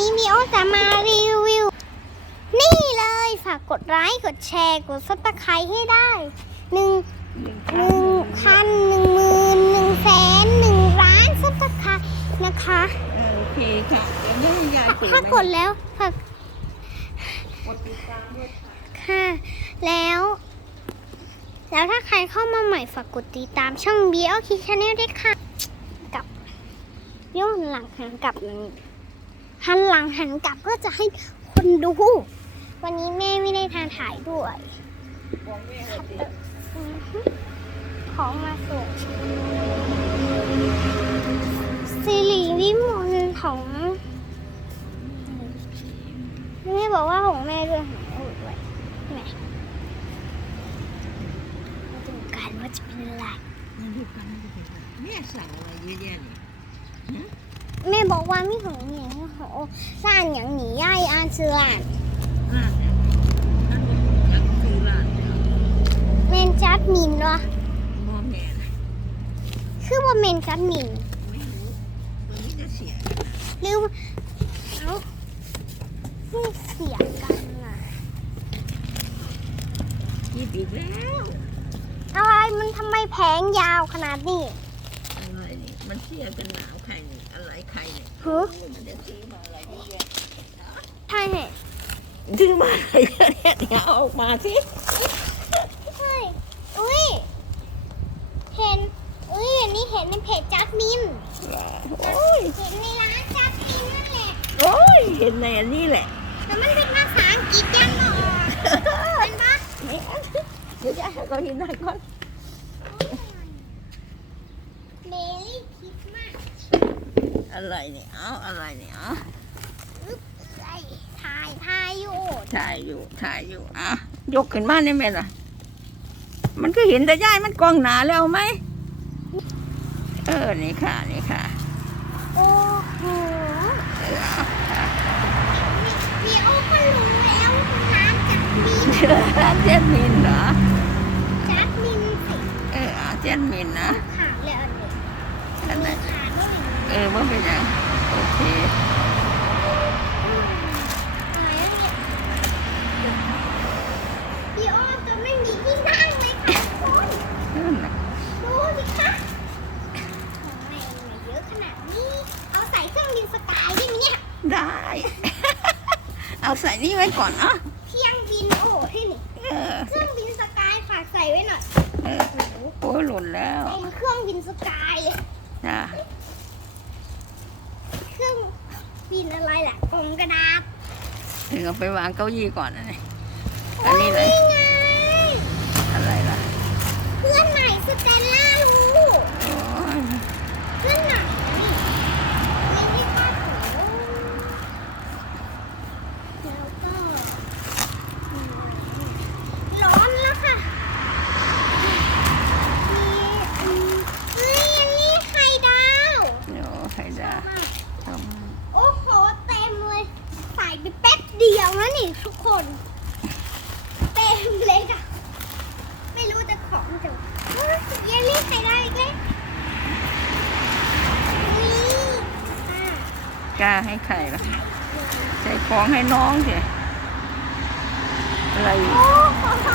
นี้มีโอจะมารีวิว นี่เลยฝากกดไลค์กดแชร์กดซับสไครต์ให้ได้หนึ่งหนึ่งพันหนึ่งหมื่นหนึ่งแสนหนึ่งล้านซับสไครต์นะคะเออโอเคค่ะเดี๋ยวให้ยายคุยถ้ากดแล้วฝากกดติดตามด้วยค่ะค่ะ แล้ว แล้วถ้าใครเข้ามาใหม่ฝากกดติดตามช่อง b ี o อคิชแนลด้วยค่ะ กับย้อนหลังหันกลับอย่างนี้ หันหลังหันกลับก็จะให้คนดู วันนี้แม่ไม่ได้ทานถ่ายด้วยบอกแม่ว่าสิอือฮึของมาส่งสิริวิมลของแม่บอกว่าของแม่ด้วยของแม่ด้วยแม่มาดูกันว่าจะเป็นอะไรมาดูกันนะดูกันแม่สั่งอะไรเยอะแยะนี่ แม่บอกว่ามีของเนี่ยของร้านอย่างหนีย่ายอานซื้อร้านร้านเนี่ยร้านบอกร้านคือร้านเนี่ยเมนจัดมินวะมอคือว่าเมนจัดมินหรือว่าเอ้าไม่เสียกันน่ะยิบอีกแล้วอะไรมันทำไมแผงยาวขนาดนี้ มันเสียกันหนาวใครนี่อะไรใครนี่หือมันจะซื้อมาอะไรเยอะแยะใช่เหรอซื้อมาอะไรเยอะแยะเนี่ยเอาออกมาสิใช่อุ้ยเห็นอุ้ยอันนี้เห็นในเพจจัดมินโอ้ยเห็นในร้านจัดมินนั่นแหละโอ้ยเห็นในอันนี้แหละแต่มันเป็นภาษาอังกฤษยังไม่ออกเป็นปะไม่เอาเดี๋ยวจะให้เขายินได้ก่อน เมลี่คริสต์มาส อะไรเนี่ย เอาอะไรเนี่ยเอาอึ๊บไอ้ถ่ายถ่ายอยู่ถ่ายอยู่ถ่ายอยู่อะยกขึ้นมาได้ไหมล่ะ มันก็เห็นแต่ย่ายมันกองหนาแล้วเอาไหมเออ นี่ค่ะ นี่ค่ะ โอ้โหเออเอาค่ะเดี๋ยวก็รู้แล้วร้านจัดมินเชื่อเจนมินเหรอจัดมินสิ เออเอาเจนมินนะขาดเลยอันนี้อันไหนขาดด้วย เออว่าเป็นยังโอเคอะไรเนี่ยพี่อ้อมจะไม่มีที่นั่งเลยค่ะทุกคนนั่นน่ะดูสิคะของแรงเนี่ยเยอะขนาดนี้ เอาใส่เครื่องบินสกายได้ไหมเนี่ย ได้ เอาใส่นี่ไว้ก่อนเนาะเที่ยงบินโอ้ที่นี่เออเครื่องบินสกายฝากใส่ไว้หน่อยเออโอ้ยหล่นแล้ว เป็นเครื่องบินสกายเลยจ้ะ เครื่อง บินอะไรล่ะกล่องกระดาษถึงเอาไปวางเก้าอี้ก่อนนะนี่อันนี้เลย โอ้ยไง อะไรล่ะ เพื่อนใหม่สเตลล่าลู โอ้ย เพื่อนใหม่นี่เรียนที่ป้าถูแล้วก็ร้อนแล้วค่ะมีอืมเฮ้ยอันนี้ไข่ดาว โอ้ใครจะ มาก ทำ โอ้โห เต็มเลย ใส่ไปแป๊บเดียวนะนี่ทุกคน เต็มเลยค่ะ ไม่รู้จะของจะเฮ้ยเยลลี่ไข่ดาวอีกแล้วนี่อะ กล้าให้ใครล่ะใส่ของให้น้องสิอะไรอีกโอ้โห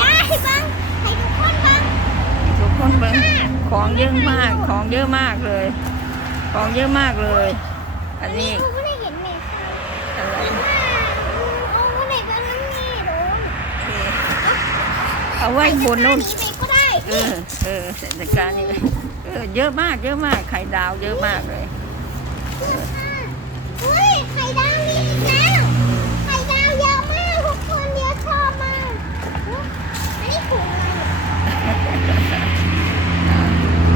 ยายบังให้ทุกคนบังทุกคนเบิ่งของเยอะมาก ของเยอะมากเลย ของเยอะมากเลย อันนี้โอ้ไม่ได้เห็นเมย์ค่ะอะไรอ่าโอ้ไม่ได้บังน้ำนี่โดนโอเคเอาไว้บนนู่นใส่เสื้อผ้านี้ไปก็ได้เออ เออเสร็จการนี่เออ เยอะมาก เยอะมาก ไข่ดาวเยอะมากเลยเสื้อผ้าเฮ้ ยไข่ดาวมีอีกแล้วไข่ดาวเยอะมากทุกคนเยอะชอบมากเฮ้ยอันนี้ถุงอะไรเนี่ย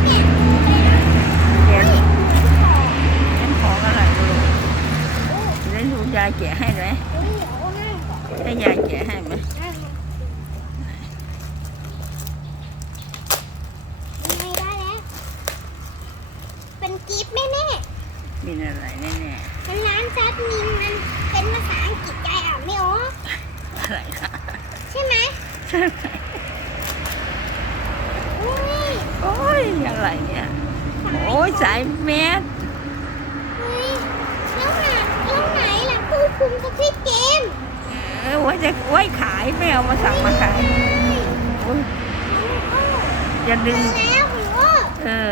เนี่ยถุงเลยนะเรียนของเรียนของอะไรลูกโอ้เรียนดูยาแกะให้ไหมเฮ้ยเดี๋ยให้ยายแกะให้ไหม ยังไงได้แล้ว เป็นกิฟต์แน่ มีอะไรแน่ๆมันร้านจัดมินมันเป็นภาษาอังกฤษยายอ่านไม่ออกๆอะไรค่ะใช่ไหมใช่ไหมอุ้ยโอ้ยอะไรเนี่ยโอ้ยสายแมสเฮ้ยแล้วหาแล้วคุมสควิตเกมเออไว้จะไว้ขายไม่เอามาสั่งมาขายโอ้ยอย่าดึงแล้วคุณโอ้ เออ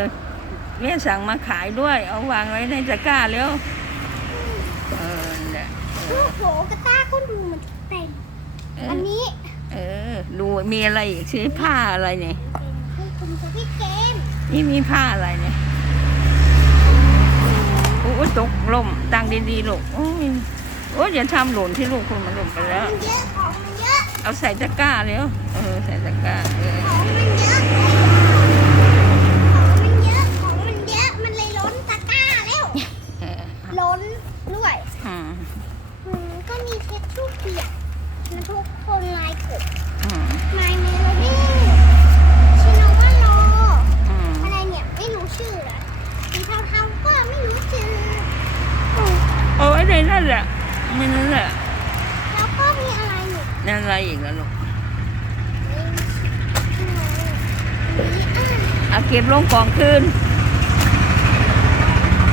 แม่สั่งมาขายด้วย เอาวางไว้ในตะกร้าแล้วเออนั่นแหละโอ้โหกระต้าก็ดูมันแต่งเออันอนี้ เออ ดูมีอะไรอีกสิผ้าอะไรเนี่ยเป็นเครื่องคุมสควิตเกมนี่มีผ้าอะไรเนี่ยโอ้ยตกล่มตั้งดีๆลูกโอ้ยโอ้ยอย่าทำหล่นที่ลูกคุณมันหล่นไปแล้วมันเยอะของมันเยอะเอาใส่ตะกร้าเร็วเออใส่ตะกร้าเออของมันเยอะของมันเยอะของมันเยอะมันเลยล้นตะกร้าแล้ว เออ ล้นด้วย อืม อืมก็มีเช็ดชู่เปียกนะทุกคนลายกบ อืม ไมเมโลดี้ชิโนวาโล อืม อะไรเนี่ย ไม่รู้ชื่อเลยสีเทาๆก็ไม่รู้ชื่อ เอาไว้ ในนั่นแหละไม่นั่นแหละแล้วก็มีอะไรเนี่ยนั่นอะไรอีกแล้วลูกเอาเก็บลงกล่องคืน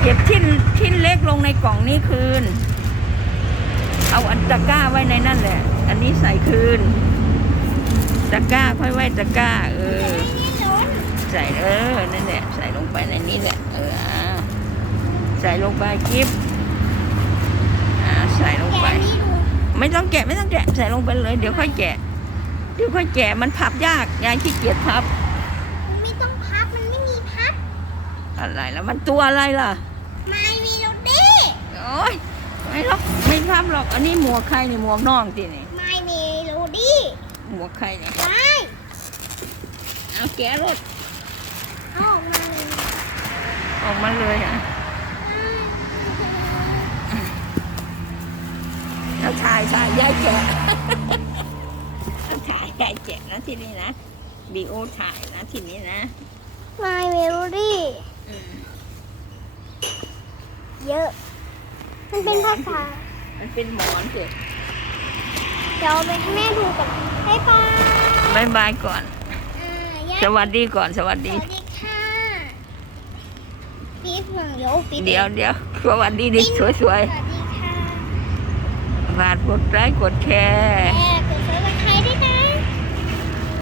เก็บชิ้นชิ้นเล็กลงในกล่องนี้คืน เอาอันตะกร้าไว้ในนั่นแหละ อันนี้ใส่คืน ตะกร้าค่อยไว้ตะกร้า เออ ใส่เออนั่นแหละใส่ลงไปในนี้แหละเอออ่าใส่ลงไปกิ๊บอ่าใส่ ลงไป ไม่ต้องแกะไม่ต้องแกะใส่ลงไปเลย เดี๋ยวค่อยแกะเดี๋ยวค่อยแกะมันพับยากยายขี้เกียจพับ ไม่ต้องพับมันไม่มีพับ อะไรแล้วมันตัวอะไรล่ะไมเมโลดี้โอ้ยไม่หรอกไม่พับหรอกอันนี้หมวกใครนี่หมวกน้องจีนี่ไมเมโลดี้หมวกใครเนี่ยได้เอาแกะรถเอาออกมาเลยออกมาเลยอะ เอาถ่ายถ่ายยายแกะเอาถ่ายยายแกะนะที่นี่นะบีโอถ่ายนะที่นี้นะไมเมโลดี้อืมเยอะ มันเป็นภาษา มันเป็นหมอนเจ็เดี๋ยวเอาไปให้แม่ดูก่อนบ๊ายบายบายบายก่อน อ่าย่าสวัสดีก่อนสวัสสดี วัสดีค่ะปี๊บหนึ่งเดี๋ยวปี๊บเดี๋ยวเดี๋ยวสวัสดีดิสวยสวัสดีค่ะๆ ฝากกดไลค์กดแชร์